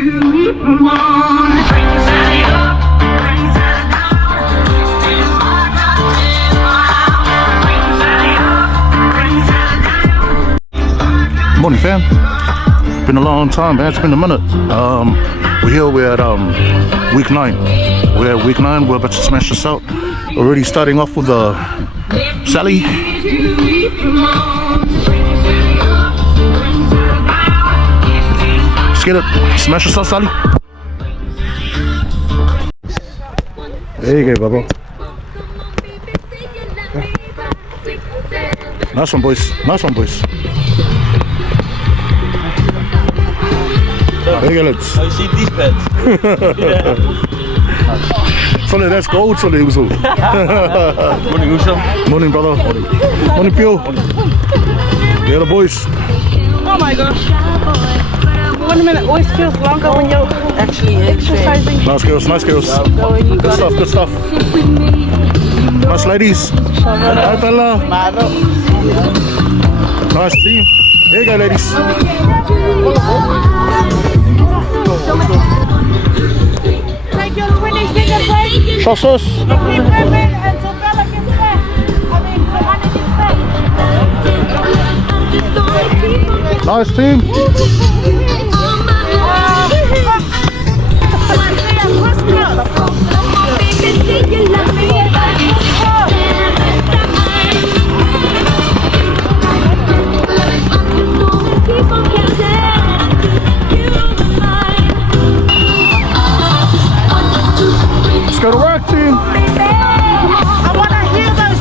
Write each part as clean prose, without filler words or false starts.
Morning, fam. Been a long time, man. It's been a minute. We're at week 9. We're at week 9. We're about to smash this out. Already starting off with Sally. Let's get it. Smash this out, Sally. There you go, Bubba. Nice one, boys. Nice one, boys. There you go, lads. Oh, you see these beds? Sorry, that's gold, sorry, Uzo. Morning, Uso. Morning, brother. Morning, Pio. The other boys. Oh my gosh. 1 minute always feels longer when you're actually exercising. Nice girls, nice girls. Good stuff, good stuff. Nice ladies. Hi, Bella. Nice team. There you go, ladies. Take your 20-second break. Sauce, sauce. Keep moving until Bella gets back. I mean, Savannah gets back. Nice team. Let's go to work, team. I want to hear those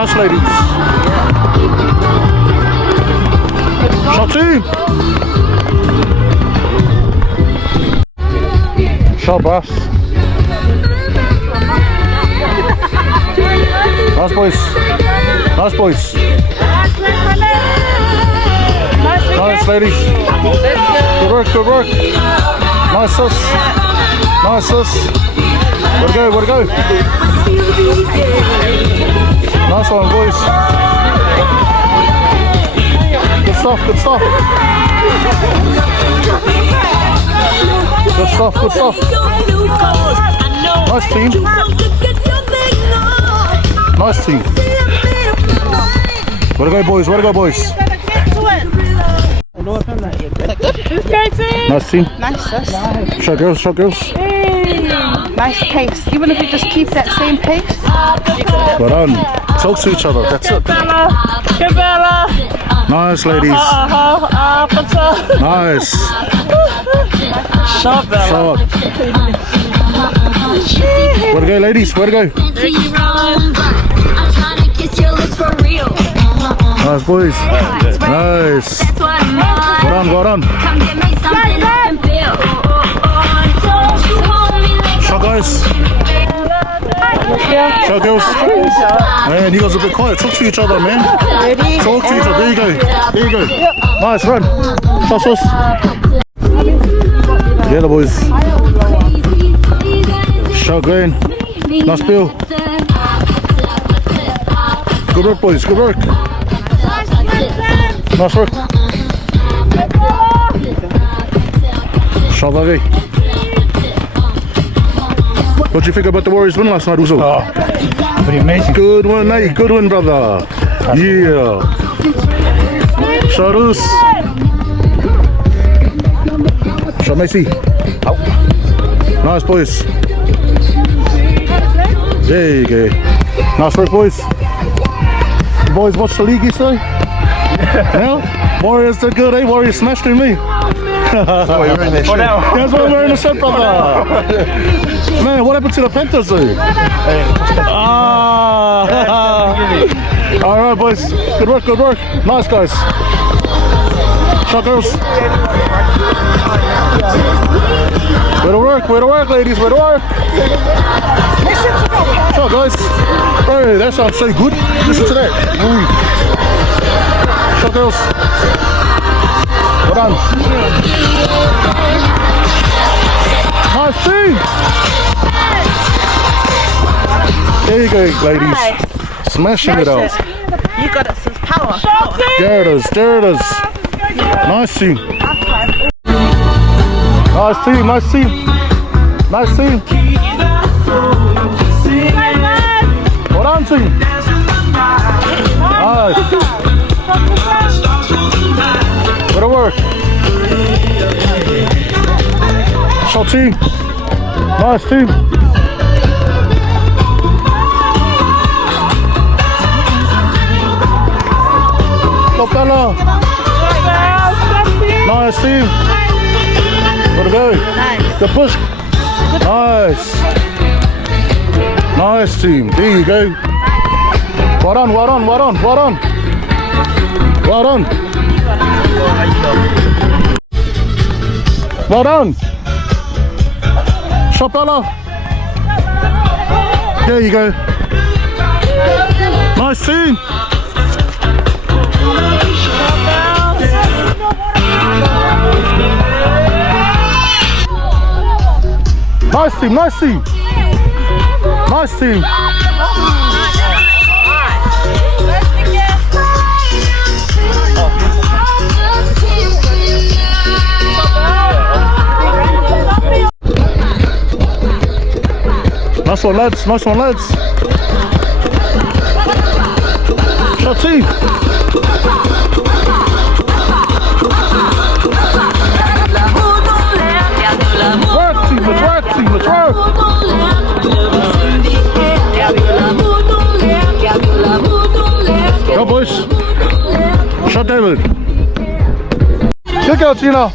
Nice ladies. Shot team. Shot boss. Nice boys. Nice boys. Nice ladies. Good work, good work. Nice sus. Nice sus. Where to go, where to go? Nice one, boys. Good stuff, good stuff. Good stuff, good stuff. Nice team. Nice team. Where to go, boys? Where to go, boys? Nice team. Nice. Shot girls, shot girls. Nice pace. Even if you just keep that same pace. Well done. Talk to each other. That's it. Good Bella. Nice, ladies. Nice. Shot Bella. Shot. Where to go, ladies? Where to go? Nice, boys. Nice. Well done, well done. Shot, guys. Shot, girls. Man, you guys are a bit quiet. Talk to each other, man. Talk to each other. There you go. There you go. Nice run. Shot, sauce. Yeah, the boys. Shot going. Nice bill. Good work, boys. Good work. Nice work. Shot, baby. What do you think about the Warriors win last night, Uzo? Oh, pretty amazing. Good one, mate. Good one, brother. Yeah. Shot us. Shot Macy. Nice, boys. There you go. Nice work, boys. You boys watched the league yesterday? Yeah? Warriors did good, eh? Warriors smashed in me. That's why you're wearing this shirt. That's why I'm wearing the shirt, brother. Man, what happened to the Panthers, though? All right, boys. Good work, good work. Nice, guys. Shot, girls. Way to work, ladies. Way to work. Shot, guys. Hey, that sounds so good. Listen to that. Shot, girls. Well done. Nice team. There you go, ladies. Smashing it out. You got it, sis. Power. There it is. There it is. Nice team. Nice team. Nice team. Nice team. Well done, team. Nice. Good work. Shot team. Nice team. Go fella. Nice team. Good to go. Good push. Nice. Nice team. There you go. Well done, well done, well done, well done. Well done. Well done. Shot fella. There you go. Nice team. Nice team, nice team. Nice team. Nice one, lads. Nice one, lads. Shot team. Work team, let's work team, let's work. Go boys. Shot David. Good girl, Tina.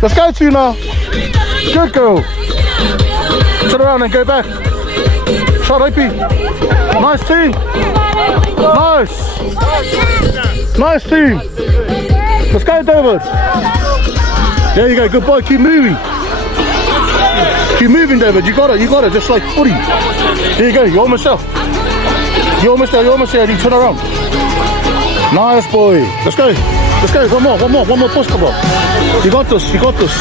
Let's go, Tina. Good girl. Turn around and go back. Shot Opie. Nice team. Nice. Nice team. Let's go, David. There you go. Good boy. Keep moving. Keep moving, David. You got it. You got it. Just like footy. There you go. You're almost there. You're almost there. You're almost there. You turn around. Nice boy. Let's go. Let's go. One more. One more. One more push. Come on. You got this. You got this.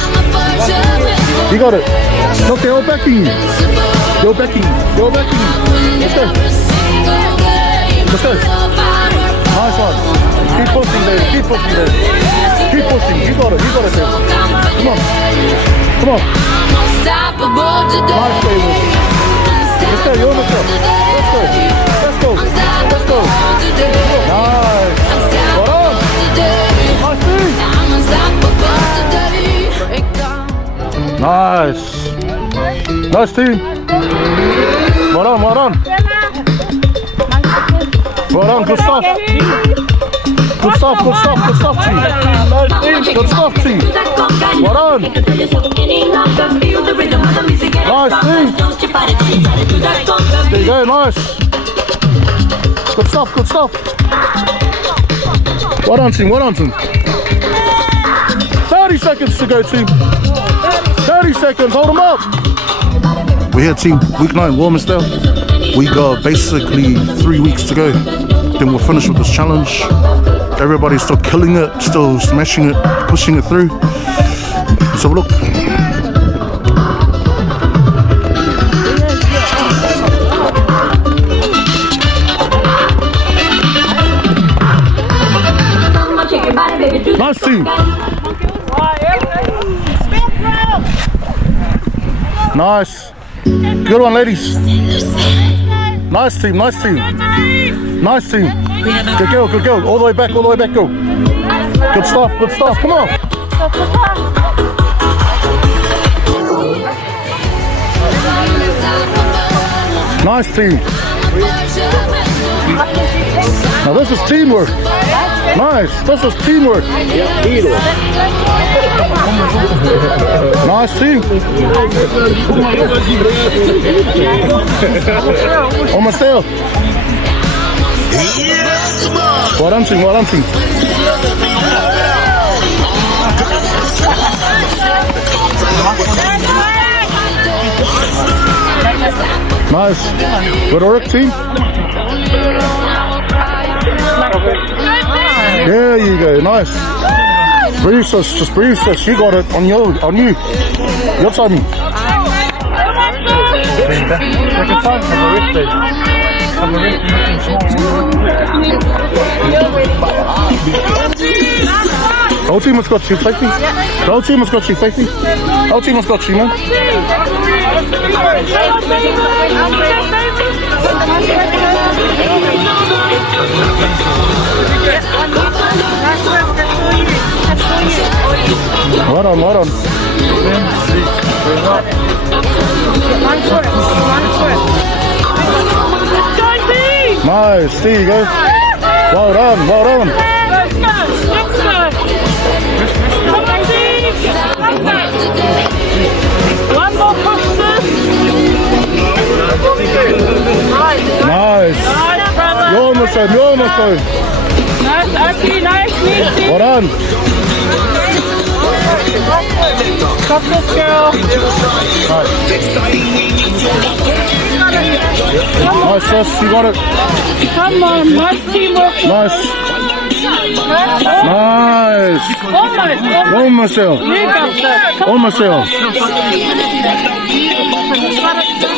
You got it. Look, they're all backing you. They're backing you. They're backing you. Let's go. Let's go. Nice one. Keep pushing, David. Keep pushing, David. Keep pushing. You got it. You got it, David. Come on. Come on. Nice, David. Let's go. You're almost there. Let's go. Let's go. Let's go. Nice. Well done. Nice team. Nice. Nice team. Well done, well done. Well done, good stuff. Good stuff, good stuff, good stuff, team. Good stuff, team. Well done. Nice team. There you go, nice. Good stuff, good stuff. Well done, team, well done, team. 30 seconds to go, team. 30 seconds, hold them up. We're here, team. Week 9, Warmesdale. We got basically 3 weeks to go. Then we'll finish with this challenge. Everybody's still killing it, still smashing it, pushing it through. Let's have a look. Nice team. Nice. Good one, ladies. Nice team, nice team. Nice team. Good girl, good girl. All the way back, all the way back, go. Good stuff, good stuff. Come on. Nice team. Now this is teamwork. Nice. This is teamwork. Nice team. Almost there. Well done, team. Well done, team. Nice. Good work, team. There you go. Nice. breathe, sis. Just breathe, sis. You got it. On you. Your timing. The whole team has got you, Faithy. The whole team has got you, Faithy. The whole team has got you, man. Well done, well done. Nice, there you go. Well done, well done. One more person. Nice. You're almost done, you're almost done. Nice, Archie, nice, Nietzsche. Well done. Got this girl. Nice, sis, you got it. Come on, nice teamwork. Nice. Nice. Almost. Almost there. You got this. Almost there.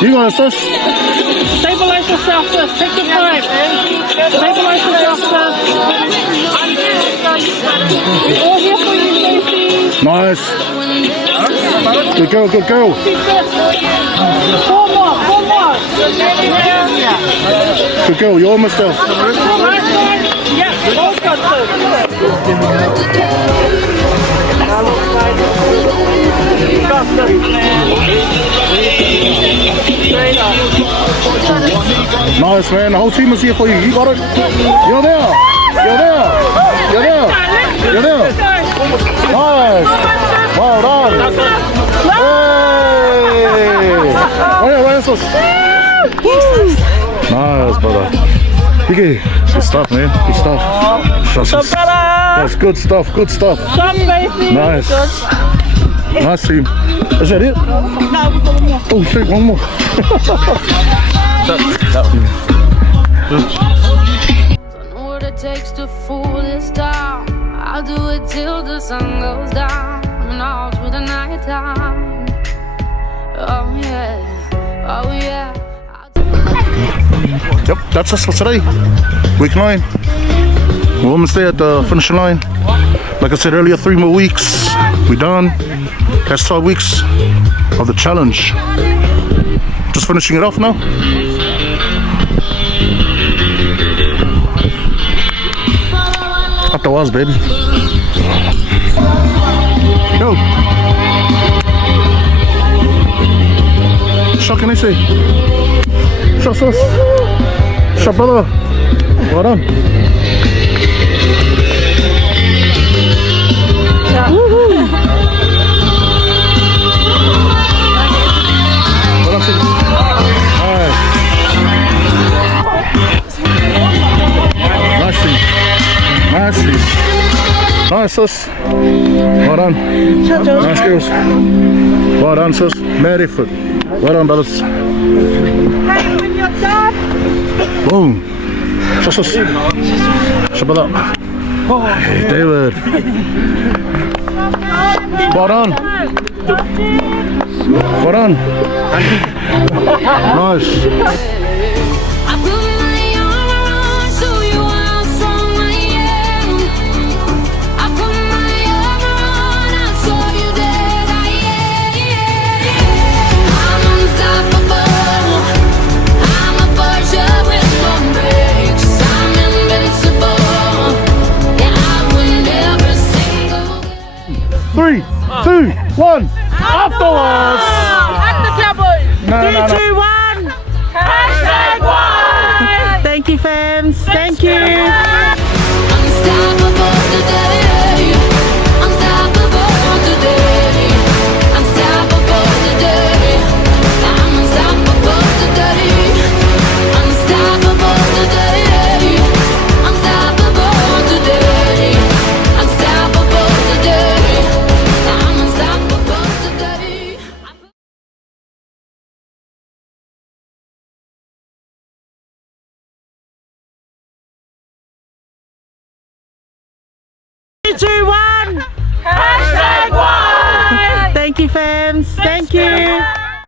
You got it, sis. Stabilize yourself, sis. Take your time. Stabilize yourself, sis. We're all here for you, Stacey. Nice. Good girl, good girl. Four more. Good girl, you're almost there. Yeah, all got Nice, man. The whole team is here for you. You got it. You're there. You're there. You're there. You're there. Nice. Well done. Hey. Oh yeah, right, sis. Nice, brother. Biggie. Good stuff, man. Good stuff. That's good stuff. Good stuff. Nice. Nice team. Is that it? Oh shit, one more. Don't know what it takes to fool this town. I'll do it till the sun goes down and all through the night time. Oh yeah. Yep, that's us for today. Week 9. We're almost there at the finishing line. Like I said earlier, 3 more weeks. We're done. That's 12 weeks of the challenge. Just finishing it off now. Up the walls, baby. Yo. Shot can I say? Shot sauce. Shot brother. Well done. Nice, sis. Well done. Nice girls. Well done, sis. Mad effort. Well done, brothers. Boom. Sis. Shabbat. Hey, David. Well done. Well done. Nice. I put my arm around, show you how strong I am. I put my arm around, I'll show you that I am. I'm unstoppable. I'm a Porsche with no brakes. I'm invincible. Yeah, I win every single game. 3, 2, 1. Afterwards. No. 3, 2, 1. Thank you, fams. Thank you. Unstoppable today. Unstoppable today. Unstoppable today. I'm unstoppable today. Unstoppable today. Unstoppable today. Unstoppable today. I'm unstoppable today. 3, 2, 1. Thank you, fams. Thank you.